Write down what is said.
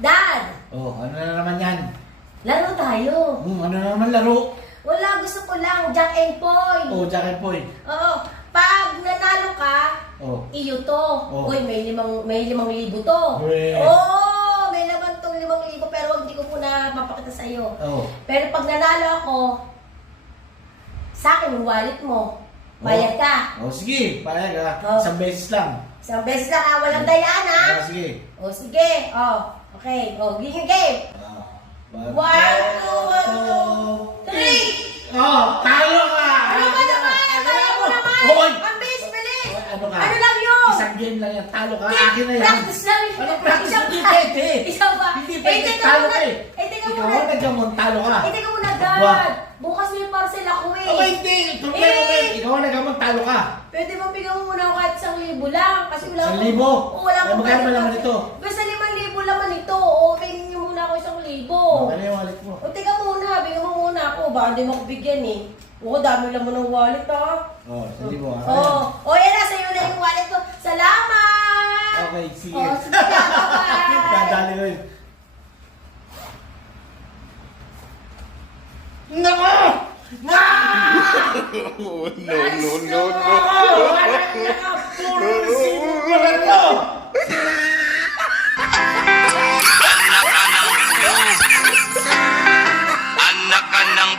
Dad! Oh, ano na naman yan? Laro tayo. Ano na naman laro? Wala, gusto ko lang. Jack and Poy. Oh, Jack and Poy. Oo. Pag nanalo ka, Oh. iyo to. Oh. Uy, may 5,000 to. Uy. Oo, may laman tong 5,000 pero hindi ko muna mapakita sa'yo. Oh. Pero pag nanalo ako, sa akin yung wallet mo. Bayad ka. Oh, sige. Payag ha. Oh. Isang beses lang. Isang beses lang ha, walang dayaan ha. Ah, sige. O sige. O, okay. O, game game. 1, 2, 3. Oh, talo ka! Ano ba naman? Talo mo naman! Hoy! Ang bilis! Ano ka? Ano lang yun? Isang game lang yan. Talo ka. Akin na yan. Practice lang yun. Ano practice? Isang Hindi pa. pwede. Isang pa. Hindi Eh, pwede. teka Talo muna. ka eh. Eh, teka Ikaw muna. ang nagkamon. Talo ka. Eh, teka muna, Aba. Dad. Bukas may parcel ako eh. Aba, hindi. Problema mo Eh. yun. Ikaw ang nagkamon. Talo ka. Pwede mo bigyan mo muna ako kahit 1,000 lang. Kasi wala 1,000? Oo, wala Eh, akong magkano ba pwede naman kasi. ito? Basta 5,000 laman ito. O, pingin niyo muna ako 1,000. Ano yung wallet mo? O, teka muna. Bigyan mo muna ako. Baka hindi mo ako bigyan eh. Oo, dami laman ng wallet ha. Oh, hindi mo. Oo. O, yan na. Sa'yo na yung wallet ko. Salamat! Okay, sige. Oh, sige, bye-bye. Dadali ko yun. Nako! No, no, no, no. Puro